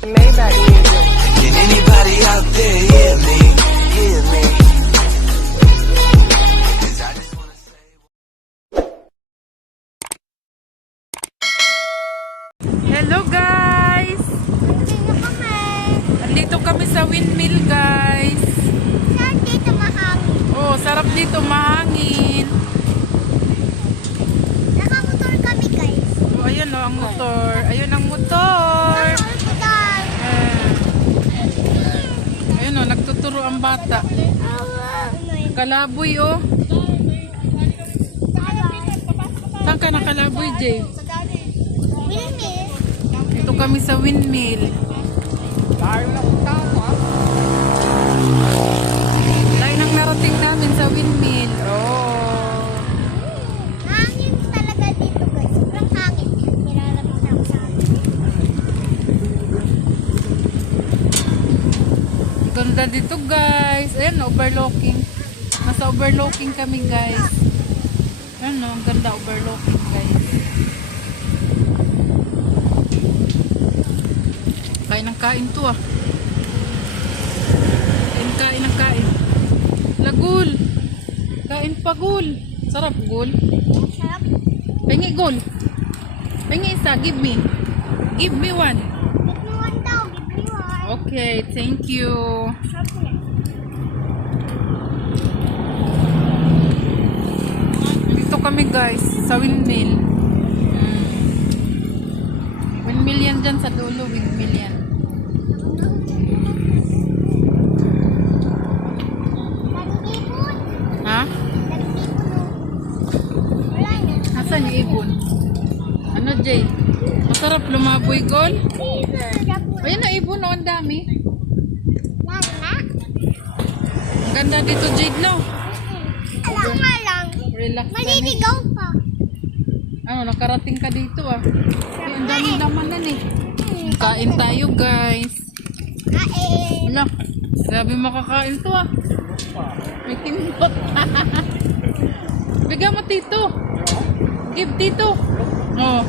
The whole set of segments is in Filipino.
Maybach music. Can anybody out there hear me? Hear me? 'Cause I just wanna say. Hello guys! Andito kami sa windmill guys. Saan dito mahangin? Oh, sarap dito, mahangin. Nakamotor kami guys. Oh, ayun oh, ang motor. Ayun ang motor. Ayun oh, nagtuturo ang bata. Kalaboy oh. Saan ka nakalaboy, Jay? Dito kami sa windmill. Tayo nang narating namin sa windmill. Oh. Hangin talaga dito guys. Sobrang hangin. Nilalabas ako sa amin. Ang ganda dito guys. Ayan, overlooking. Nasa overlooking kami guys. Ayan, ang ganda overlooking guys. Kain ng kain to ah. Kain ng kain. Lagul. Kain pa gul. Sarap gul. Sarap. Pengi gul. Pengi isa. Give me. Give me one. Bignuan daw. Bignuan. Okay. Thank you. Sarap na. Dito kami guys. Sa windmill. Windmill yan dyan sa dulo. Windmill yan. Nag-ibon. Ha? Nag-ibon. Wala na. Asan yung ibon? Ano, Jay? Masarap lumaboy, gol? Ayun na, ibon, oh, ang dami. Lala. Ang ganda dito, Jade, no? Alam nga lang. Relax ka, eh. Maliligaw pa. Ano, nakarating ka dito, ah. Ay, ang daming damanan, eh. Kain tayo, guys. Kain. Wala, grabe makakain to, ah. May timbot. Bigyan mo, tito. Give, tito. Oh.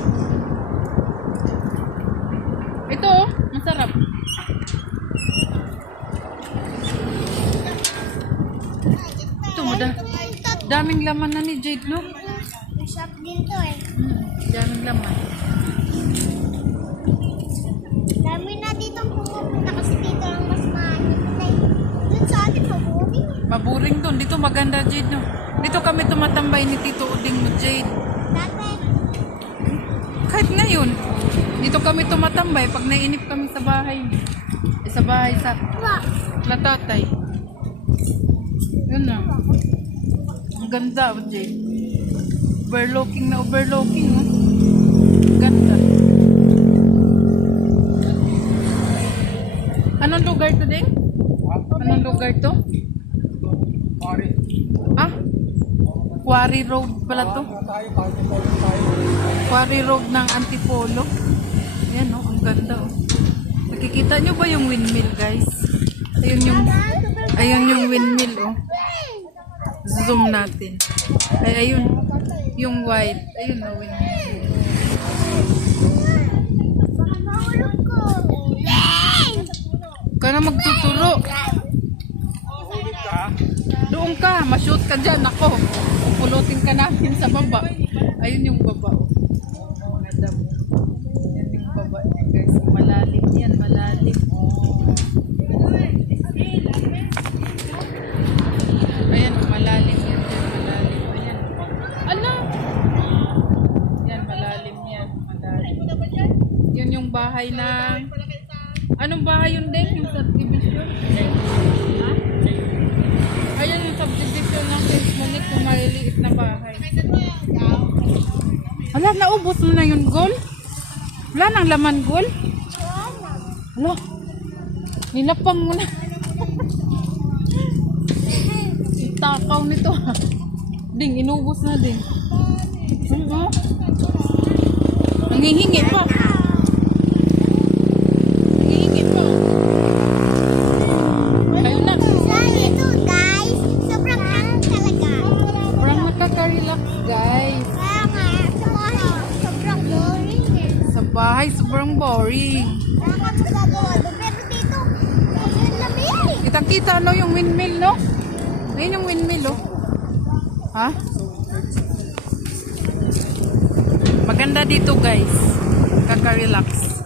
Ito, oh. Masarap. Ito, daming laman na ni Jade, no? Masarap din to eh. Daming laman. Dami na dito pumupunta kasi dito lang mas maanip na eh. Dun sa atin maburing. Maburing doon. Dito maganda, Jade, no? Dito kami tumatambay ni Tito Uding mo, Jade. Dati, Kahit ngayon, dito kami tumatambay pag nainip kami sa bahay. Sa bahay sa latatay. Yun na. Ang ganda, Jade. Overlooking na overlooking, no? Ganda. Anong lugar to, Ding? Anong lugar to? Ah? Quarry Road pala to. Quarry Road ng Antipolo. Ayan, oh, ang ganda, oh. Nakikita nyo ba yung windmill, guys? Ayun yung windmill, oh. Zoom natin. Ay, ayun. Yung white. Ayun na, windmill. mahulog ko. Ka na magtuturo. Doon ka, ma-shoot ka dyan. Ako, pupulutin ka namin sa baba. Ayun yung baba, oh. Mga damo. Yan yung baba niya, guys. Malalim yan, malalim. Ayan, malalim yan. Malalim. Ayan. Ano? Yan, malalim yan. Malalim. Yun yung bahay ng... Anong bahay yun din? Yung subdivision? Ha? Ayan yung subdivision ng Kingsmonic, yung maliliit na bahay. Wala, naubos mo na yun, Gol? Wala nang laman, Gol? Wala. Nilapang mo na. Takaw nito, ha? Ding, inubos na din. Oh. Nangihingi pa. Nangihingi pa. Ayun na. Dito guys, sobrang hangin talaga. Parang nakaka-relax, guys. Kaya nga, sa bahay, sobrang boring eh. Sa bahay, sobrang boring. Nakakagagawa doon. Pero dito, yun lamig. Kitang-kita no yung windmill, no? Ayun yung windmill, oh. Ha? Maganda dito, guys. Kaka-relax.